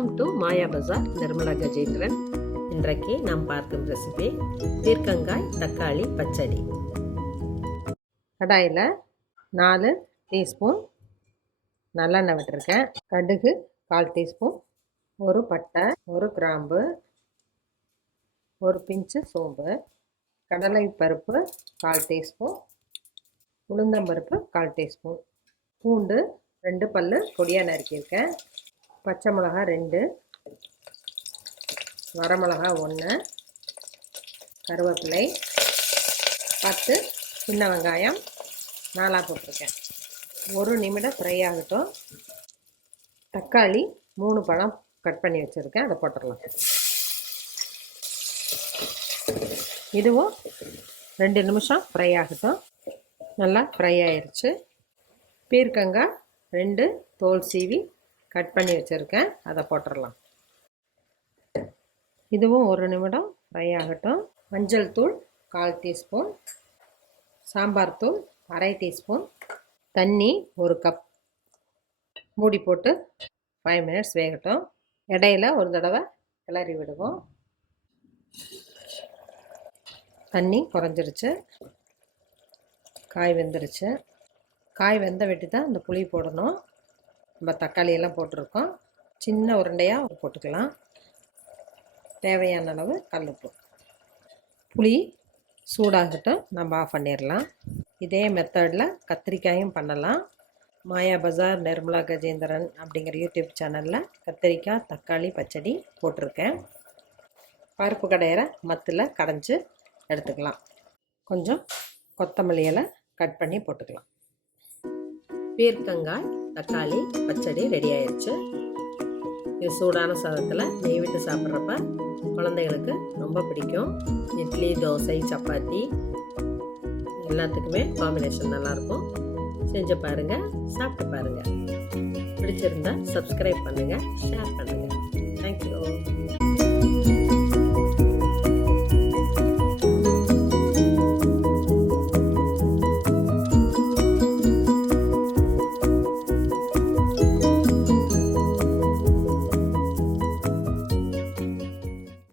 Welcome to மாயா பஜார் நிர்மலா கஜேந்திரன். இன்றைக்கு நாம் பார்க்கும் ரெசிபி பீர்க்கங்காய் தக்காளி பச்சடி. கடாயில் 4 டீஸ்பூன் நல்லெண்ணெய் விட்டுருக்கேன். கடுகு 1/4 டீஸ்பூன், ஒரு பட்டை, ஒரு கிராம்பு, ஒரு பிஞ்சு சோம்பு, கடலை பருப்பு 1/4 டீஸ்பூன், உளுந்தம்பருப்பு 1/4 டீஸ்பூன், பூண்டு 2 பல்லு பொடியாக நறுக்கியிருக்கேன், பச்சை மிளகா 2, வரமிளகா 1, கருவேப்பிலை 10, சின்ன வெங்காயம் 4 போட்டிருக்கேன். 1 நிமிடம் ஃப்ரை ஆகட்டும். தக்காளி 3 பழம் கட் பண்ணி வச்சுருக்கேன், அதை போட்டுடலாம். இதுவும் 2 நிமிஷம் ஃப்ரை ஆகட்டும். நல்லா ஃப்ரை ஆயிடுச்சு. பீர்க்கங்காய் 2 தோல் சீவி கட் பண்ணி வச்சுருக்கேன், அதை போட்டுடலாம். இதுவும் 1 நிமிடம் ஃப்ரை ஆகட்டும். மஞ்சள் தூள் 1/4 டீஸ்பூன், சாம்பார் தூள் 1/2 டீஸ்பூன், தண்ணி 1 கப். மூடி போட்டு 5 மினிட்ஸ் வேகட்டும். இடையில ஒரு தடவை கிளறி விடுவோம். தண்ணி குறைஞ்சிருச்சு, காய் வெந்துருச்சு. காய் வெந்த வெட்டி தான் இந்த புளி போடணும். நம்ம தக்காளியெல்லாம் போட்டிருக்கோம். சின்ன உருண்டையாக போட்டுக்கலாம். தேவையான அளவு கல்லுப்பு. புளி சூடாகட்டும், நம்ம ஆஃப் பண்ணிடலாம். இதே மெத்தடில் கத்திரிக்காயும் பண்ணலாம். மாயா பஜார் நிர்மலா கஜேந்திரன் அப்படிங்கிற யூடியூப் சேனலில் கத்திரிக்காய் தக்காளி பச்சடி போட்டிருக்கேன். பருப்பு கடையிற மத்தில் கடைஞ்சி எடுத்துக்கலாம். கொஞ்சம் கொத்தமல்லி இலை கட் பண்ணி போட்டுக்கலாம். பீர்க்கங்காய் தக்காளி பச்சடி ரெடி ஆயிடுச்சு. இது சூடான சாதத்தில் நெய் விட்டு சாப்பிட்றப்ப குழந்தைகளுக்கு ரொம்ப பிடிக்கும். இட்லி, தோசை, சப்பாத்தி எல்லாத்துக்குமே காம்பினேஷன் நல்லாயிருக்கும். செஞ்சு பாருங்கள், சாப்பிட்டு பாருங்கள். பிடிச்சிருந்தா சப்ஸ்கிரைப் பண்ணுங்கள், ஷேர் பண்ணுங்கள். தேங்க்யூ.